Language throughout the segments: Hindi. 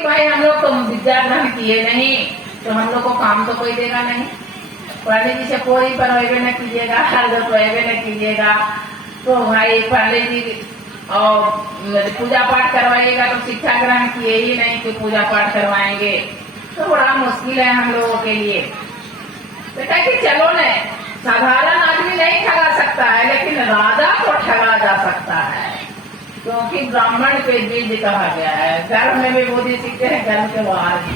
भाई हम लोग तो विद्या ग्रहण किए नहीं, तो हम लोग को काम तो कोई देगा नहीं। पंडित जी से कोई बनवेबे न कीजिएगा, रोकवेबे न कीजिएगा, तो भाई पंडित जी और पूजा पाठ करवाइएगा तो शिक्षा ग्रहण किए ही नहीं कि पूजा पाठ करवाएंगे, तो बड़ा मुश्किल है हम लोगों के लिए। तो कह कि चलो न, साधारण आदमी नहीं ठगा सकता है, लेकिन राजा को ठगा जा सकता है, क्योंकि ब्राह्मण पे बीज कहा गया है। गर्भ में भी बुद्धि सीखते हैं, गर्भ के बाहर भी।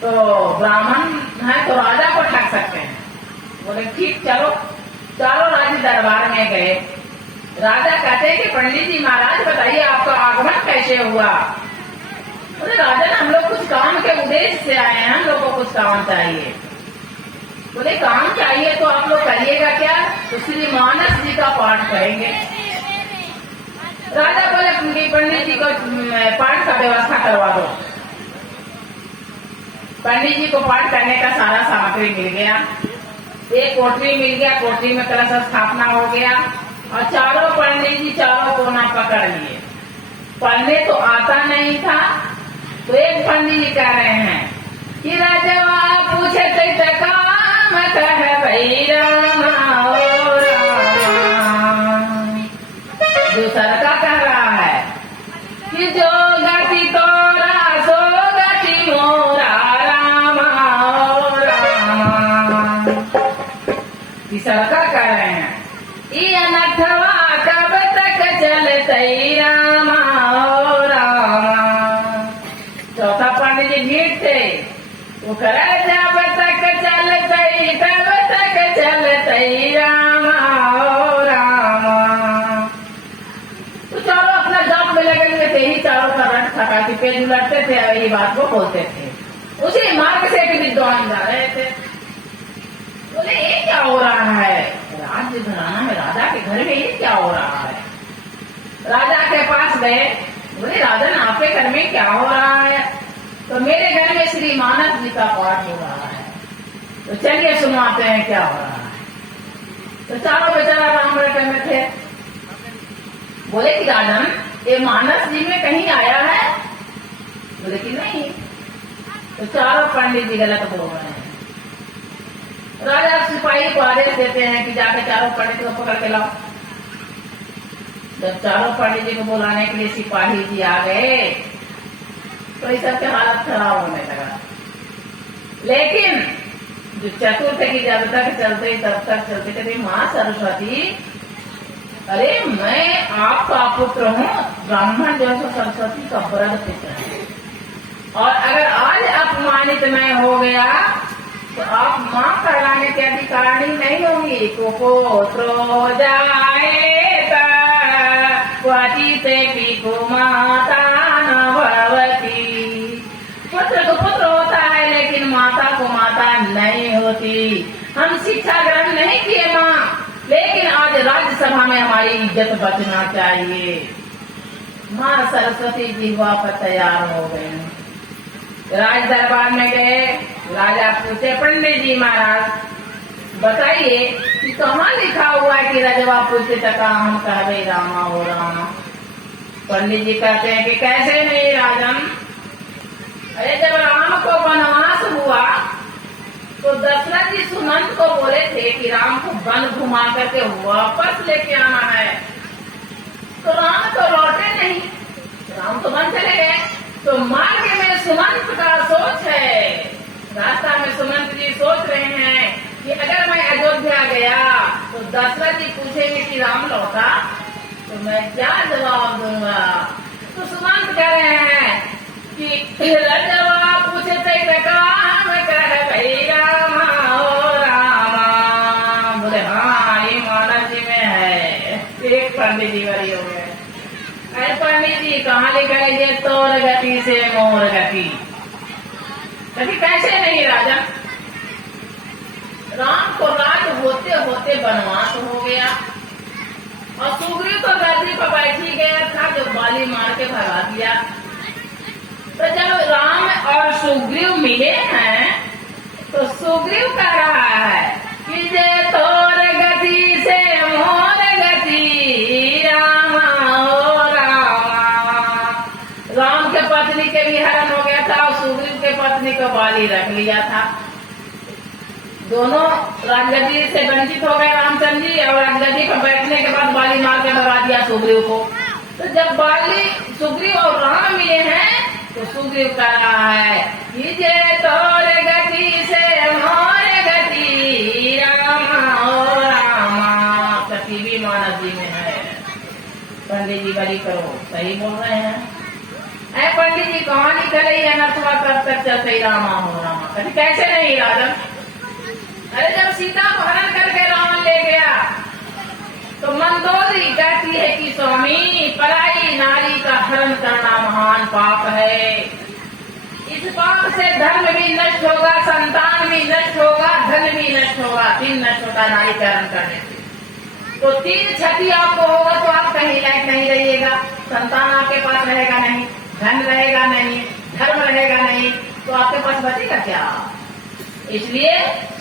तो ब्राह्मण है तो राजा को ठग सकते हैं। बोले ठीक चलो। चारों राज दरबार में गए। राजा कहते हैं कि पंडित जी महाराज बताइए आपका आगमन कैसे हुआ। बोले राजन हम लोग कुछ काम के उद्देश्य से आए हैं, हम लोग को कुछ काम चाहिए। बोले काम चाहिए तो आप लोग करिएगा क्या? तो श्री मानस जी का पाठ करेंगे। राजा बोले पंडित जी को पाठ का व्यवस्था करवा दो। पंडित जी को पाठ करने का सारा सामग्री मिल गया। एक कोठरी मिल गया, कोठरी में कलश स्थापना हो गया और चारों पंडित जी चारों कोना पकड़ लिए। पढ़ने तो आता नहीं था, तो एक पंडित जी कह रहे हैं कि राजवा पूछे काम कह भई राम। दूसरा का कह रहा है कि जो गति तोरा सो गति मोरा रामा। तीसरा का कह रहे हैं ये अनथवा कब तक चलते रामा रामा। चौथा पंडित जी भीड़ थे, वो करे जब तक चलते तब तक चलते रामा रामा। तो चारों अपना जाप में लगे हुए थे, ही चारों का रट थका कि पेज उलटते थे और ये बात को बोलते थे। उसी मार्ग से एक विद्वान जा रहे थे। बोले ये क्या हो रहा है? राज्य घराना में राजा के घर में ये क्या हो रहा है? राजा के पास गए। बोले राजन आपके घर में क्या हो रहा है? तो मेरे घर में श्री मानस जी का पाठ हो रहा है। तो चलिए सुनवाते हैं क्या हो रहा है। तो चारों बेचारा राम रटे में थे। बोले कि राजन ये मानस जी में कहीं आया है? बोले कि नहीं। तो चारों पंडित जी गलत बोल रहे हैं। राजा सिपाही को आदेश देते हैं कि जाके चारों पंडित को पकड़ के लाओ। जब चारों पंडित जी को बुलाने के लिए सिपाही जी आ गए तो इस सबके हालत खराब होने लगा। लेकिन जो चतुर थे कि जब तक चलते तब तक चलते कहते माँ सरस्वती, अरे मैं आपका पुत्र हूँ, ब्राह्मण जो है सरस्वती का वरद पुत्र है, और अगर आज अपमानित मैं हो गया तो आप माँ कहलाने के अधिकारी नहीं होंगी। कुपुत्रो जायेता क्वचिते पितु माता न भवति। पुत्र को पुत्र होता है लेकिन माता को माता नहीं होती। हम शिक्षा ग्रहण नहीं किए माँ, लेकिन आज राज्यसभा में हमारी इज्जत बचना चाहिए। माँ सरस्वती जी वापस तैयार हो गए। राज दरबार में गए। राजा पूछे पंडित जी महाराज बताइए कि कहाँ लिखा हुआ है कि रजवा पूछते टका हम कहवे रामा हो रामा। पंडित जी कहते हैं कि कैसे नहीं राजन, अरे जब राम को वनवास हुआ तो दशरथ जी सुमंत को बोले थे कि राम को वन घुमा करके वापस लेके आना है, तो राम तो लौटे नहीं, राम तो वन चले गए। तो मार्ग में सुमंत का सोच है, रास्ता में सुमंत जी सोच रहे हैं कि अगर मैं अयोध्या गया तो दशरथ जी पूछेंगे कि राम लौटा, तो मैं क्या जवाब दूंगा। तो सुमंत कह रहे हैं कि रजवा पूछते काम कह भई रामा ओ रामा। बोले हाँ ये मानस जी में है। एक पंडित जी बड़ी हो गए। अरे पंडित जी कहाँ लिखा है ये तोर गति से मोर गति? कभी कैसे नहीं राजा। राम को राज होते होते वनवास हो गया और सुग्रीव तो गद्दी पर बैठ ही गया था जो बाली मार के भगा दिया। तो जब राम और सुग्रीव मिले हैं तो सुग्रीव कह रहा है कि जे तोर गति से मोर गति रामा ओ रामा। राम के पत्नी के भी हरण सुग्रीव के पत्नी को बाली रख लिया था। दोनों राजगद्दी से वंचित हो गए रामचंद्र जी, और राजगद्दी पर बैठने के बाद बाली मार के भगा दिया सुग्रीव को। तो जब बाली सुग्रीव और राम मिले हैं तो सुग्रीव कह रहा है कि जय तोरे गति से मोरे गति रामा ओ रामा। कति भी मानव जी में है। पंडित जी बड़ी करो, सही बोल रहे हैं। ऐ पंडित जी कहानी चले है नथवा कब तक चलते रामा हो रामा। कभी कैसे नहीं राजन। अरे जब सीता को हरण करके रावण ले गया तो मंदोदरी कहती है कि स्वामी पराई नारी का हरण करना महान पाप है। इस पाप से धर्म भी नष्ट होगा, संतान भी नष्ट होगा, धन भी नष्ट होगा। 3 नष्ट होता नारी का हरण करने से। तो 3 क्षति आपको होगा तो आप कहीं लायक नहीं रहिएगा। संतान आपके पास रहेगा नहीं, धन रहेगा नहीं, धर्म रहेगा नहीं, तो आपके पास बचेगा क्या। इसलिए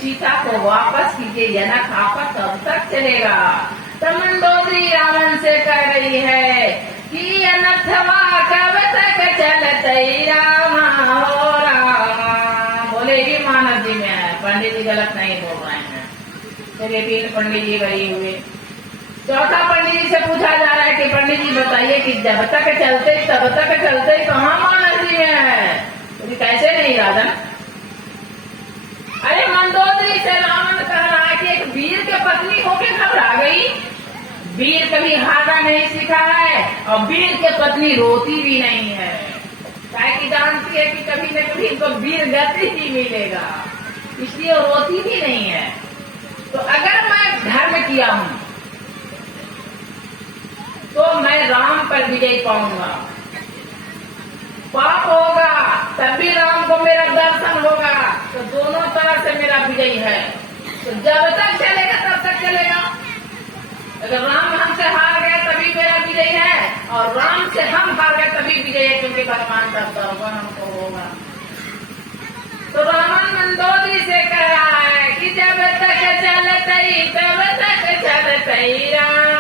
सीता को वापस कीजिए, जनक आपका कब तक चलेगा। तो मंदोदरी रावण से कह रही है कि अनथवा कब तक चलते रामा हो रामा। बोले भी मानव जी में है, पंडित जी गलत नहीं बोल रहे हैं। चलिए 3 पंडित जी गई हुए। चौथा पंडित जी से पूछा जा रहा है कि पंडित जी बताइए कि जब तक चलते तब तक चलते कहाँ मानव जी में है। तो कैसे नहीं राजन। अरे मंदोदरी से रावण कह रहा है कि एक वीर के पत्नी होके घबरा गई। वीर कभी हारना नहीं सीखा है और वीर के पत्नी रोती भी नहीं है। क्या कि जानती है कि कभी न कभी तो वीर गति ही मिलेगा, इसलिए रोती भी नहीं है। तो अगर मैं धर्म किया हूं तो मैं राम पर विजय पाऊंगा। पाप होगा तब भी राम को मेरा दर्शन होगा। तो दोनों तरह से मेरा विजय है। तो जब तक चलेगा तब तक चलेगा। अगर राम हमसे हार गए तभी मेरा विजय है, और राम से हम हार गए तभी विजय है, क्योंकि भगवान का सर्वन हमको होगा। तो रावण मंदोदरी से कह रहा है कि जब तक चलते तब तक चलते राम